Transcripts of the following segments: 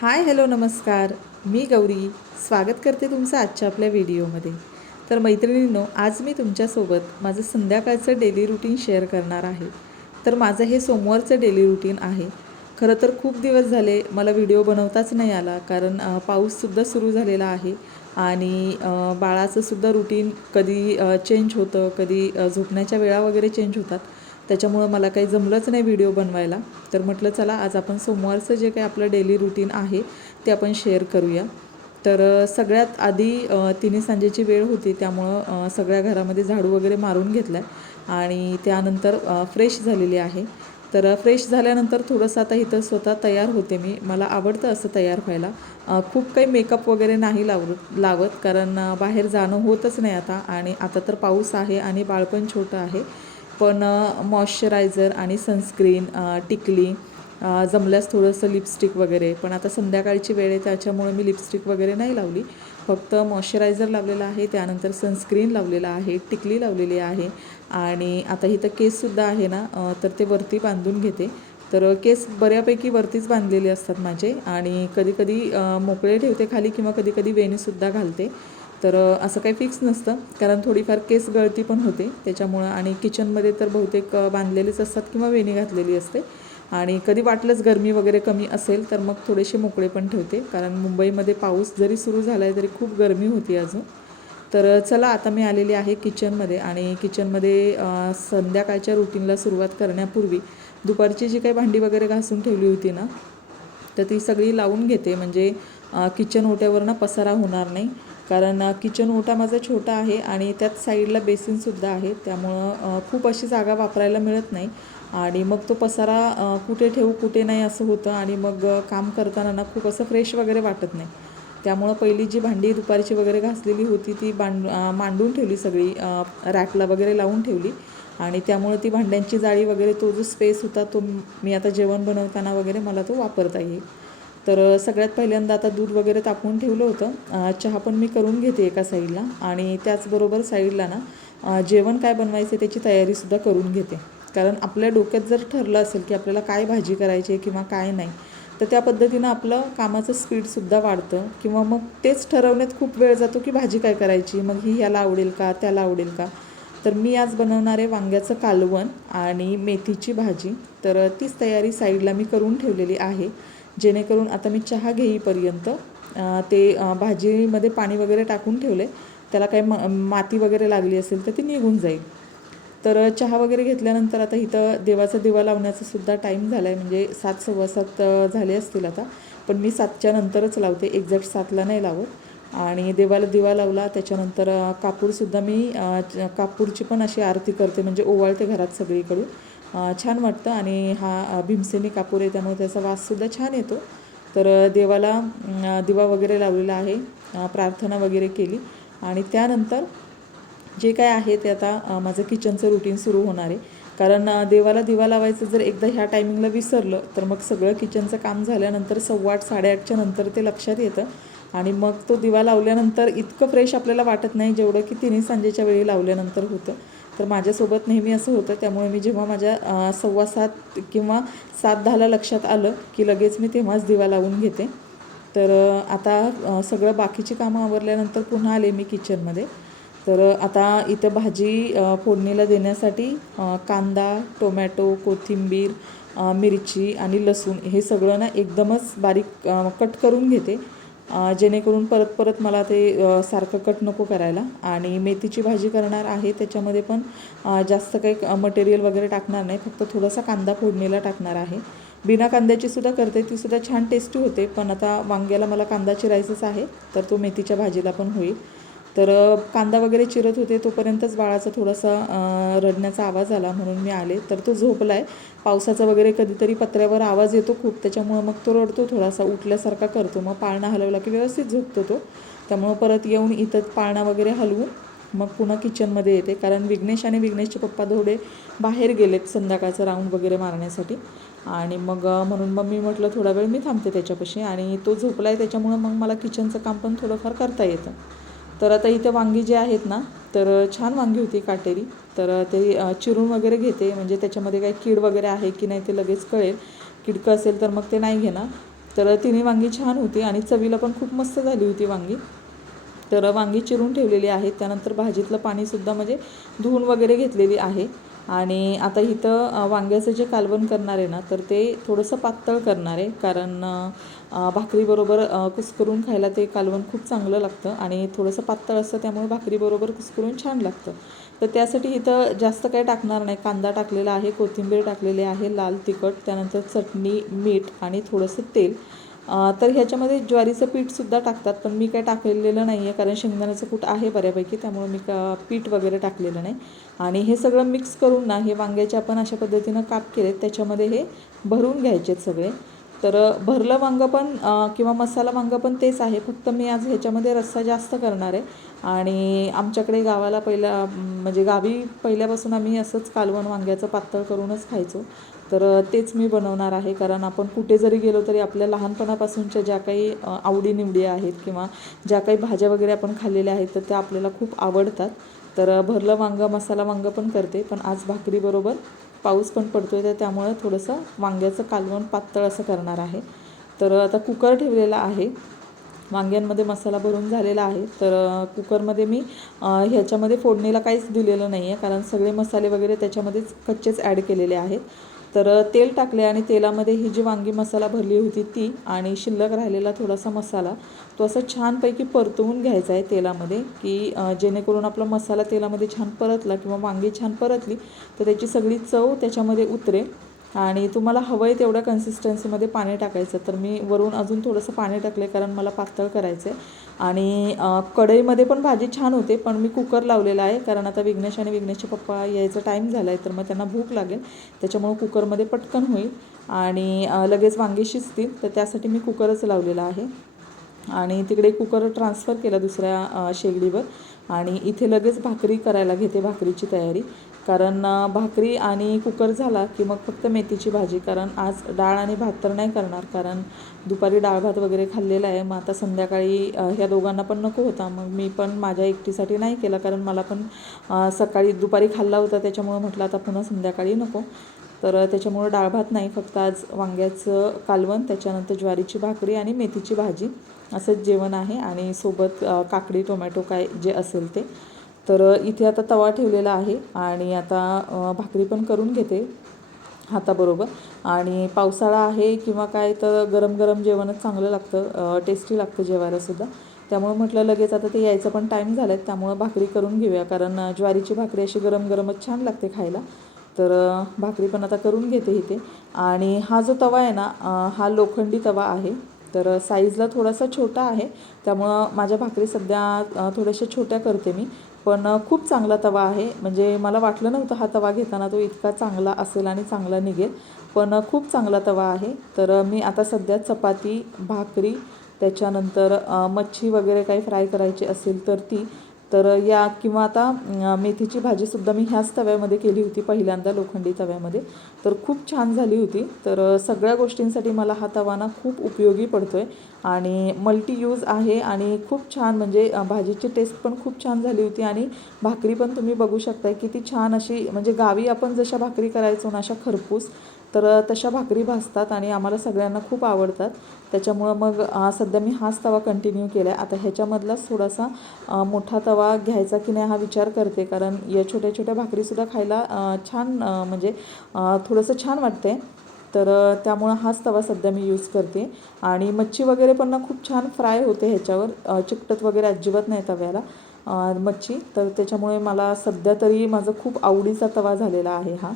Hi hello नमस्कार. मी गौरी स्वागत करते तुमचं आजच्या आपल्या व्हिडिओमध्ये. तर मैत्रिणींनो, आज मी तुमच्यासोबत माझं संध्याकाळचं डेली रुटीन शेअर करणार आहे. तर माझं हे सोमवारचं डेली रुटीन आहे. खरं तर खूप दिवस झाले मला व्हिडिओ बनवताच नाही आला, कारण पाऊससुद्धा सुरू झालेला आहे आणि बाळाचंसुद्धा रुटीन कधी चेंज होतं, कधी झोपण्याच्या वेळा वगैरे चेंज होतात. त्याच्यामुळं मला काही जमलंच नाही व्हिडिओ बनवायला. तर म्हटलं चला आज आपण सोमवारचं जे काही आपलं डेली रुटीन आहे ते आपण शेअर करूया. तर सगळ्यात आधी तिन्ही सांजेची वेळ होती, त्यामुळं सगळ्या घरामध्ये झाडू वगैरे मारून घेतला आहे आणि त्यानंतर फ्रेश झालेली आहे. तर फ्रेश झाल्यानंतर थोडंसं आता इथं स्वतः तयार होते मी. मला आवडतं असं तयार व्हायला. खूप काही मेकअप वगैरे नाही लावत कारण बाहेर जाणं होतच नाही आता, आणि आता तर पाऊस आहे आणि बाळपण छोटं आहे. पण मॉइश्चरायझर आणि सनस्क्रीन, टिकली, जमल्यास थोडंसं लिपस्टिक वगैरे. पण आता संध्याकाळची वेळ आहे त्याच्यामुळे मी लिपस्टिक वगैरे नाही लावली. फक्त मॉइश्चरायझर लावलेलं आहे, त्यानंतर सनस्क्रीन लावलेलं आहे, टिकली लावलेली आहे आणि आता इथं केससुद्धा आहे ना, तर ते वरती बांधून घेते. तर केस बऱ्यापैकी वरतीच बांधलेले असतात माझे आणि कधीकधी मोकळे ठेवते खाली किंवा कधीकधी वेणीसुद्धा घालते. तर असं काही फिक्स नसतं, कारण थोडीफार केस गळती पण होते त्याच्यामुळं. आणि किचनमध्ये तर बहुतेक बांधलेलेच असतात किंवा वेणी घातलेली असते. आणि कधी वाटलंच गरमी वगैरे कमी असेल तर मग थोडेसे मोकळे पण ठेवते, कारण मुंबईमध्ये पाऊस जरी सुरू झाला आहे तरी खूप गरमी होती अजून. तर चला आता मी आलेली आहे किचनमध्ये, आणि किचनमध्ये संध्याकाळच्या रुटीनला सुरुवात करण्यापूर्वी दुपारची जी काही भांडी वगैरे घासून ठेवली होती ना, तर ती सगळी लावून घेते. म्हणजे किचन ओट्यावरनं पसारा होणार नाही, कारण किचन ओटा माझा छोटा आहे आणि त्यात साईडला बेसिनसुद्धा आहे. त्यामुळं खूप अशी जागा वापरायला मिळत नाही आणि मग तो पसारा कुठे ठेवू कुठे नाही असं होतं, आणि मग काम करताना ना खूप असं फ्रेश वगैरे वाटत नाही. त्यामुळं पहिली जी भांडी दुपारची वगैरे घासलेली होती ती मांडून ठेवली सगळी, रॅकला वगैरे लावून ठेवली. आणि त्यामुळे ती भांड्यांची जाळी वगैरे, तो जो स्पेस होता तो मी आता जेवण बनवताना वगैरे मला तो वापरता येईल. तर सगळ्यात पहिल्यांदा आता दूध वगैरे तापवून ठेवलं होतं. चहा पण मी करून घेते एका साईडला, आणि त्याचबरोबर साईडला ना जेवण काय बनवायचं त्याची तयारीसुद्धा करून घेते. कारण आपल्या डोक्यात जर ठरलं असेल की आपल्याला काय भाजी करायची आहे किंवा काय नाही, तर त्या पद्धतीनं आपलं कामाचं स्पीडसुद्धा वाढतं. किंवा मग तेच ठरवण्यात खूप वेळ जातो की भाजी काय करायची, मग ही ह्याला आवडेल का त्याला आवडेल का. तर मी आज बनवणार आहे वांग्याचं कालवण आणि मेथीची भाजी. तर तीच तयारी साईडला मी करून ठेवलेली आहे, जेणेकरून आता मी चहा घेईपर्यंत ते भाजीमध्ये पाणी वगैरे टाकून ठेवले, त्याला काही माती वगैरे लागली असेल तर ती निघून जाईल. तर चहा वगैरे घेतल्यानंतर आता इथं देवाचा दिवा लावण्याचा सुद्धा टाईम झाला आहे. म्हणजे 7, 7:15 झाले असतील आता, पण मी 7च्या नंतरच लावते, एक्झॅक्ट 7ला नाही लावत. आणि देवाला दिवा लावला त्याच्यानंतर कापूरसुद्धा मी कापूरची पण अशी आरती करते, म्हणजे ओवाळते घरात सगळीकडून. छान वाटतं, आणि हा भीमसेनी कापूर आहे त्यामुळे त्याचा वाससुद्धा छान येतो. तर देवाला दिवा वगैरे लावलेला आहे, प्रार्थना वगैरे केली, आणि त्यानंतर जे काय आहे ते आता माझं किचनचं रुटीन सुरू होणार आहे. कारण देवाला दिवा लावायचं जर एकदा ह्या टायमिंगला विसरलं तर मग सगळं किचनचं काम झाल्यानंतर 8:15 8:30च्या नंतर ते लक्षात येतं, आणि मग तो दिवा लावल्यानंतर इतकं फ्रेश आपल्याला वाटत नाही जेवढं की तिन्ही सांजेच्या वेळी लावल्यानंतर होतं. तर माझ्यासोबत नेहमी असं होतं, त्यामुळे मी जेव्हा माझ्या 7:15 किंवा 7:10ला लक्षात आलं की लगेच मी तेव्हाच दिवा लावून घेते. तर आता सगळं बाकीची कामं आवरल्यानंतर पुन्हा आले मी किचनमध्ये. तर आता इथं भाजी फोडणीला देण्यासाठी कांदा, टोमॅटो, कोथिंबीर, मिरची आणि लसूण हे सगळं ना एकदमच बारीक कट करून घेते, जेणेकरून परत परत मला ते सारखं कट नको करायला. आणि मेथीची भाजी करणार आहे, त्याच्यामध्ये पण जास्त काही मटेरियल वगैरे टाकणार नाही, फक्त थोडासा कांदा फोडणीला टाकणार आहे. बिना कांद्याची सुद्धा करते, तीसुद्धा छान टेस्टी होते, पण आता वांग्याला मला कांदा चिरायचाच आहे तर तो मेथीच्या भाजीला पण होईल. तर कांदा वगैरे चिरत होते तोपर्यंतच बाळाचा थोडासा रडण्याचा आवाज आला, म्हणून मी आले. तर तो झोपला आहे. पावसाचा वगैरे कधीतरी पत्र्यावर आवाज येतो खूप, त्याच्यामुळं मग तो रडतो, थोडासा उठल्यासारखा करतो. मग पाळणा हलवला की व्यवस्थित झोपतो तो. त्यामुळं परत येऊन इथं पाळणा वगैरे हलवून मग पुन्हा किचनमध्ये येते, कारण विघ्नेश आणि विघ्नेशचे पप्पा थोडे बाहेर गेलेत संध्याकाळचं राऊंड वगैरे मारण्यासाठी. आणि मग म्हणून मग मी म्हटलं थोडा वेळ मी थांबते त्याच्यापाशी, आणि तो झोपला आहे त्याच्यामुळं मग मला किचनचं काम पण थोडंफार करता येतं. तर आता इथे वांगी जी आहेत ना, तर छान वांगी होती काटेरी. तर ते चिरून वगैरे घेते, म्हणजे त्याच्यामध्ये काही कीड वगैरे आहे की नाही ते लगेच कळेल. किडकं असेल तर मग ते नाही घेणार. तर तिन्ही वांगी छान होती आणि चवीला पण खूप मस्त झाली होती वांगी. तर वांगी चिरून ठेवलेली आहेत. त्यानंतर भाजीतलं पाणीसुद्धा म्हणजे धुवून वगैरे घेतलेली आहे. आणि आता इथं वांग्याचं जे कालवण करणार आहे ना, तर ते थोडंसं पातळ करणार आहे. कारण भाकरीबरोबर कुस्करून खायला ते कालवण खूप चांगलं लागतं आणि थोडंसं पातळ असतं, त्यामुळे भाकरीबरोबर कुस्करून छान लागतं. तर त्यासाठी इथं जास्त काही टाकणार नाही. कांदा टाकलेला आहे, कोथिंबीर टाकलेली आहे, लाल तिखट, त्यानंतर चटणी, मीठ आणि थोडंसं तेल. तर ह्याच्यामध्ये ज्वारीचं पीठसुद्धा टाकतात, पण मी काय टाकलेलं नाही आहे कारण शेंगदाण्याचं कूट आहे बऱ्यापैकी, त्यामुळे मी पीठ वगैरे टाकलेलं नाही. आणि हे सगळं मिक्स करून ना, हे वांग्याचे आपण अशा पद्धतीनं काप केलेत, त्याच्यामध्ये हे भरून घ्यायचे आहेत सगळे. तर भरलं वांगं पण किंवा मसाला वांगं पण तेच आहे, फक्त मी आज ह्याच्यामध्ये रस्सा जास्त करणार आहे. आणि आमच्याकडे गावाला म्हणजे गावी पहिल्यापासून आम्ही असंच कालवण वांग्याचं पातळ करूनच खायचो. तर तेच मी बनवणार आहे. कारण आपण कुठे जरी गेलो तरी आपल्या लहानपणापासूनच्या ज्या काही आवडीनिवडी आहेत किंवा ज्या काही भाज्या वगैरे आपण खाल्लेल्या आहेत, तर त्या आपल्याला खूप आवडतात. तर भरलं वांगं, मसाला वांगं पण करते, पण आज भाकरीबरोबर पाऊस पण पडतो आहे, तर त्यामुळं थोडंसं वांग्याचं कालवण पातळ असं करणार आहे. तर आता कुकर ठेवलेला आहे, वांग्यांमध्ये मसाला भरून झालेला आहे. तर कुकरमध्ये मी ह्याच्यामध्ये फोडणीला काहीच दिलेलं नाही आहे, कारण सगळे मसाले वगैरे त्याच्यामध्येच कच्चेच ॲड केलेले आहेत. तर तेल टाकले आणि तेलामध्ये ही जी वांगी मसाला भरली होती ती आणि शिल्लक राहिलेला थोडासा मसाला तो असं छानपैकी परतवून घ्यायचा आहे तेलामध्ये, की जेणेकरून आपला मसाला तेलामध्ये छान परतला किंवा वांगी छान परतली तर त्याची सगळी चव त्याच्यामध्ये उतरेल. आणि तुम्हाला हवं आहे तेवढ्या कन्सिस्टन्सीमध्ये पाणी टाकायचं. तर मी वरून अजून थोडंसं पाणी टाकले कारण मला पातळ करायचं आहे. आणि कढईमध्ये पण भाजी छान होते, पण मी कुकर लावलेला आहे कारण आता विघ्नेश आणि विघ्नेशचे पप्पा यायचा टाईम झाला आहे, तर मग त्यांना भूक लागेल, त्याच्यामुळं कुकरमध्ये पटकन होईल आणि लगेच वांगी शिजतील. तर त्यासाठी मी कुकरच लावलेला आहे. आणि तिकडे कुकर ट्रान्सफर केला दुसऱ्या शेगडीवर आणि इथे लगेच भाकरी करायला घेते, भाकरीची तयारी. कारण भाकरी आणि कुकर झाला की मग फक्त मेथीची भाजी, कारण आज डाळ आणि भात तर नाही करणार, कारण दुपारी डाळ भात वगैरे खाल्लेला आहे. मग आता संध्याकाळी ह्या दोघांना पण नको होता, मग मी पण माझ्या एकटीसाठी नाही केला, कारण मला पण सकाळी दुपारी खाल्ला होता, त्याच्यामुळं म्हटलं आता पुन्हा संध्याकाळी नको. तर त्याच्यामुळं डाळ भात नाही, फक्त आज वांग्याचं कालवण, त्याच्यानंतर ज्वारीची भाकरी आणि मेथीची भाजी असंच जेवण आहे. आणि सोबत काकडी टोमॅटो काय जे असेल ते. तर इथे आता तवा ठेवलेला आहे आणि आता भाकरी पण करून घेते हाताबरोबर. आणि पावसाळा आहे किंवा काय, तर गरम गरम जेवणच चांगलं लागतं, टेस्टी लागतं जेवायलासुद्धा. त्यामुळं म्हटलं लगेच आता ते यायचा पण टाईम झाला आहे, त्यामुळं भाकरी करून घेऊया, कारण ज्वारीची भाकरी अशी गरम गरमच छान लागते खायला. तर भाकरी पण आता करून घेते इथे. आणि हा जो तवा आहे ना, हा लोखंडी तवा आहे. तर साईजला थोडासा छोटा आहे, त्यामुळं माझ्या भाकरी सध्या थोड्याशा छोट्या करते मी. पण खूप चांगला तवा आहे, म्हणजे मला वाटलं नव्हतं हा तवा घेताना तो इतका चांगला असेल आणि चांगला निघेल, पण खूप चांगला तवा आहे. तर मी आता सध्या चपाती, भाकरी, त्याच्यानंतर मच्छी वगैरे काही फ्राय करायची असेल तर ती, तर या किंवा आता मेथीची भाजीसुद्धा मी ह्याच तव्यामध्ये केली होती पहिल्यांदा, लोखंडी तव्यामध्ये. तर खूप छान झाली होती. तर सगळ्या गोष्टींसाठी मला हा तवा ना खूप उपयोगी पडतो आहे आणि मल्टी यूज आहे आणि खूप छान, म्हणजे भाजीची टेस्ट पण खूप छान झाली होती. आणि भाकरी पण तुम्ही बघू शकताय किती छान अशी, म्हणजे गावी आपण जशा भाकरी करायचो ना अशा खरपूस, तर तशा भाकरी भाजतात आणि आम्हाला सगळ्यांना खूप आवडतात. त्याच्यामुळं मग सध्या मी हाच तवा कंटिन्यू केला आहे. आता ह्याच्यामधलाच थोडासा मोठा तवा घ्यायचा की नाही हा विचार करते, कारण या छोट्या छोट्या भाकरीसुद्धा खायला छान, म्हणजे थोडंसं छान वाटतं आहे. तर त्यामुळं हाच तवा सध्या मी यूज करते. आणि मच्छी वगैरे पण ना खूप छान फ्राय होते ह्याच्यावर, चिकटत वगैरे अजिबात नाही तव्याला मच्छी. तर त्याच्यामुळे मला सध्या तरी माझं खूप आवडीचा तवा झालेला आहे हा.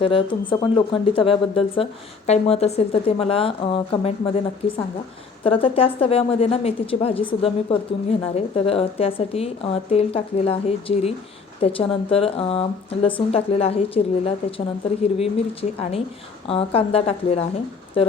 तर तुमचं पण लोखंडी तव्याबद्दलचं काही मत असेल तर ते मला कमेंटमध्ये नक्की सांगा. तर आता त्याच तव्यामध्ये ना मेथीची भाजीसुद्धा मी परतून घेणार आहे. तर त्यासाठी तेल टाकलेलं आहे, जिरी, त्याच्यानंतर लसूण टाकलेला आहे चिरलेला, त्याच्यानंतर हिरवी मिरची आणि कांदा टाकलेला आहे. तर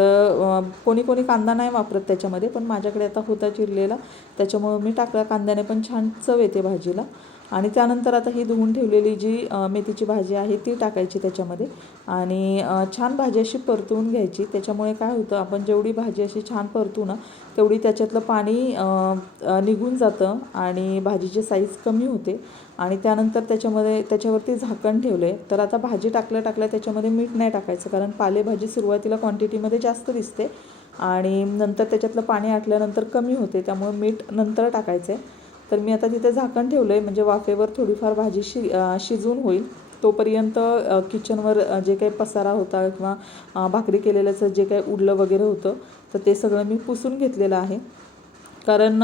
कोणी कोणी कांदा नाही वापरत त्याच्यामध्ये, पण माझ्याकडे आता होता चिरलेला, त्याच्यामुळं मी टाकला. कांद्याने पण छान चव येते भाजीला. आणि त्यानंतर आता ही धुवून ठेवलेली जी मेथीची भाजी आहे ती टाकायची त्याच्यामध्ये आणि छान भाजी अशी परतवून घ्यायची. त्याच्यामुळे काय होतं, आपण जेवढी भाजी अशी छान परतू ना, तेवढी त्याच्यातलं पाणी निघून जातं आणि भाजीची साईज कमी होते. आणि त्यानंतर त्याच्यावरती झाकण ठेवलं आहे. तर आता भाजी टाकल्या टाकल्या त्याच्यामध्ये मीठ नाही टाकायचं, कारण पालेभाजी सुरुवातीला क्वांटिटीमध्ये जास्त दिसते आणि नंतर त्याच्यातलं पाणी आटल्यानंतर कमी होते, त्यामुळे मीठ नंतर टाकायचं आहे. तर मी आता तिथे झाकण ठेवलं आहे, म्हणजे वाफेवर थोडीफार भाजी शिजून होईल. तोपर्यंत किचनवर जे काही पसारा होता किंवा भाकरी केलेल्याचं जे काही उरलं वगैरे होतं तर ते सगळं मी पुसून घेतलेलं आहे. कारण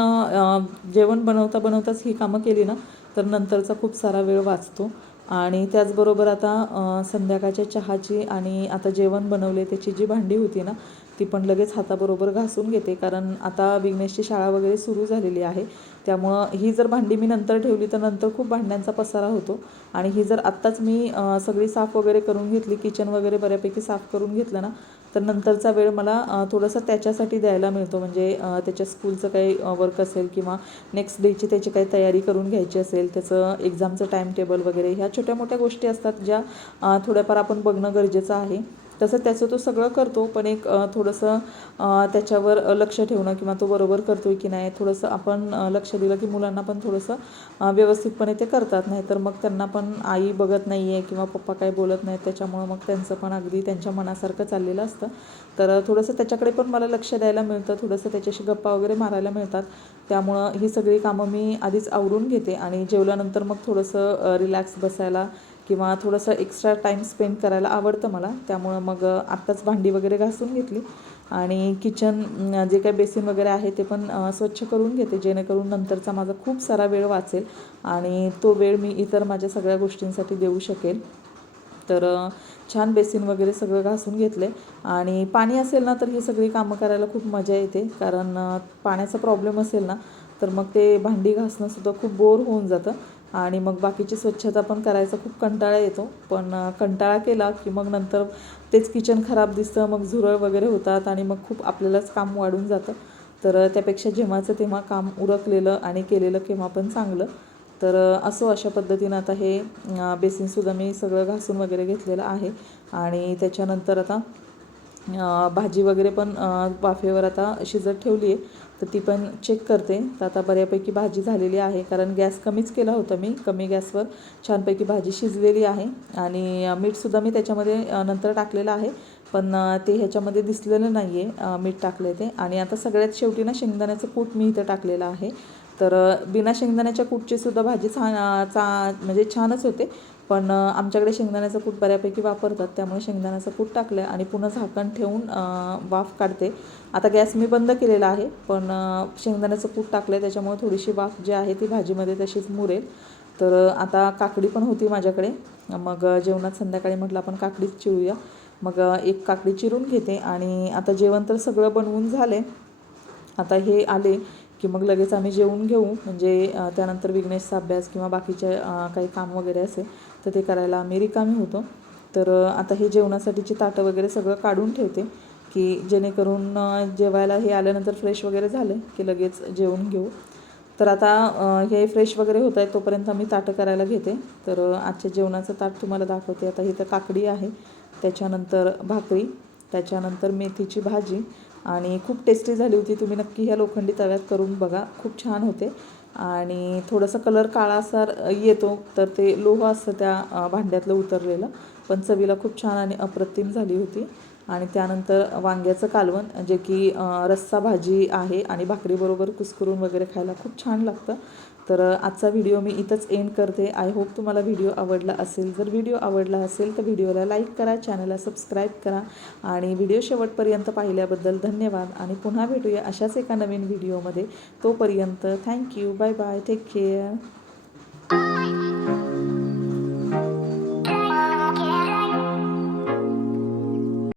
जेवण बनवता बनवताच ही कामं केली ना तर नंतरचा खूप सारा वेळ वाचतो. आणि त्याचबरोबर आता संध्याकाळच्या चहाची आणि आता जेवण बनवले त्याची जी भांडी होती ना ती पण लगेच हाताबरोबर घासून घेते, कारण आता विघ्नेशची शाळा वगैरे सुरू झालेली आहे. त्यामुळं ही जर भांडी मी नंतर ठेवली तर नंतर खूप भांड्यांचा पसारा होतो. आणि ही जर आत्ताच मी सगळी साफ वगैरे करून घेतली, किचन वगैरे बऱ्यापैकी साफ करून घेतलं ना तर नंतरचा वेळ मला थोडंसं त्याच्यासाठी द्यायला मिळतो. म्हणजे त्याच्या स्कूलचं काही वर्क असेल किंवा नेक्स्ट डेची त्याची काही तयारी करून घ्यायची असेल, त्याचं एक्झामचं टाईम टेबल वगैरे ह्या छोट्या मोठ्या गोष्टी असतात ज्या थोड्याफार आपण बघणं गरजेचं आहे. तसं त्याचं तो सगळं करतो, पण एक थोडंसं त्याच्यावर लक्ष ठेवणं किंवा तो बरोबर करतो आहे की नाही थोडंसं आपण लक्ष दिलं की मुलांना पण थोडंसं व्यवस्थितपणे ते करतात. नाही तर मग त्यांना पण आई बघत नाही आहे किंवा पप्पा काही बोलत नाहीत, त्याच्यामुळं मग त्यांचं पण अगदी त्यांच्या मनासारखं चाललेलं असतं. तर थोडंसं त्याच्याकडे पण मला लक्ष द्यायला मिळतं, थोडंसं त्याच्याशी गप्पा वगैरे मारायला मिळतात. त्यामुळं ही सगळी कामं मी आधीच आवरून घेते आणि जेवल्यानंतर मग थोडंसं रिलॅक्स बसायला किंवा थोडंसं एक्स्ट्रा टाईम स्पेंड करायला आवडतं मला. त्यामुळं मग आत्ताच भांडी वगैरे घासून घेतली आणि किचन जे काही बेसिन वगैरे आहे ते पण स्वच्छ करून घेते, जेणेकरून नंतरचा माझा खूप सारा वेळ वाचेल आणि तो वेळ मी इतर माझ्या सगळ्या गोष्टींसाठी देऊ शकेल. तर छान बेसिन वगैरे सगळं घासून घेतलं आहे. आणि पाणी असेल ना तर ही सगळी कामं करायला खूप मजा येते, कारण पाण्याचा प्रॉब्लेम असेल ना तर मग ते भांडी घासणंसुद्धा खूप बोर होऊन जातं आणि मग बाकीची स्वच्छता पण करायचा खूप कंटाळा येतो. पण कंटाळा केला की मग नंतर तेच किचन खराब दिसतं, मग झुरळ वगैरे होतात आणि मग खूप आपल्यालाच काम वाढून जातं. तर त्यापेक्षा जेव्हाचं तेव्हा काम उरकलेलं आणि केलेलं केव्हा पण चांगलं. तर असो अशा पद्धतीनं आता हे बेसिनसुद्धा मी सगळं घासून वगैरे घेतलेलं आहे. आणि त्याच्यानंतर आता भाजी वगैरे पण वाफेवर आता शिजत ठेवली आहे, तर ती पण चेक करते. तर आता बऱ्यापैकी भाजी झालेली आहे, कारण गॅस कमीच केला होता मी, कमी गॅसवर छानपैकी भाजी शिजलेली आहे. आणि मीठसुद्धा मी त्याच्यामध्ये नंतर टाकलेलं आहे, पण ते ह्याच्यामध्ये दिसलेलं नाही आहे मीठ टाकले ते. आणि आता सगळ्यात शेवटी ना शेंगदाण्याचं कूट मी इथं टाकलेलं आहे. तर बिना शेंगदाण्याच्या कूटचीसुद्धा भाजी म्हणजे छानच होते, पण आमच्याकडे शेंगदाण्याचं कूट बऱ्यापैकी वापरतात, त्यामुळे शेंगदाण्याचं कूट टाकलं आहे आणि पुन्हा झाकण ठेवून वाफ काढते. आता गॅस मी बंद केलेला आहे, पण शेंगदाण्याचं कूट टाकलं आहे त्याच्यामुळे थोडीशी वाफ जी आहे ती भाजीमध्ये तशीच मुरेल. तर आता काकडी पण होती माझ्याकडे, मग जेवणात संध्याकाळी म्हटलं आपण काकडीच चिरूया. मग एक काकडी चिरून घेते आणि आता जेवण तर सगळं बनवून झाले. आता हे आले की मग लगेच आम्ही जेवून घेऊ, म्हणजे त्यानंतर विघ्नेशचा अभ्यास किंवा बाकीचे काही काम वगैरे असेल तर ते करायला आम्ही रिकामी होतो. तर आता हे जेवणासाठीची ताटं वगैरे सगळं काढून ठेवते की जेणेकरून जेवायला हे आल्यानंतर फ्रेश वगैरे झालं की लगेच जेवून घेऊ. तर आता हे फ्रेश वगैरे होत आहे तोपर्यंत मी ताटं करायला घेते. तर आजच्या जेवणाचं ताट तुम्हाला दाखवते. आता इथं काकडी आहे, त्याच्यानंतर भाकरी, त्याच्यानंतर मेथीची भाजी आणि खूप टेस्टी झाली होती. तुम्ही नक्की ह्या लोखंडी तव्यात करून बघा, खूप छान होते. आणि थोडंसं कलर काळासार येतो, तर ते लोह असतं त्या भांड्यातलं उतरलेलं, पण चवीला खूप छान आणि अप्रतिम झाली होती. आणि त्यानंतर वांग्याचं कालवण, जे की रस्सा भाजी आहे आणि भाकरीबरोबर कुस्करून वगैरे खायला खूप छान लागतं. तर आजचा व्हिडिओ मी इथंच एंड करते. आय होप तुम्हाला व्हिडिओ आवडला असेल. जर व्हिडिओ आवडला असेल तर व्हिडिओला लाईक करा, चॅनलला सबस्क्राईब करा आणि व्हिडिओ शेवटपर्यंत पाहिल्याबद्दल धन्यवाद. आणि पुन्हा भेटूया अशाच एका नवीन व्हिडिओमध्ये. तोपर्यंत thank you, bye bye, take care.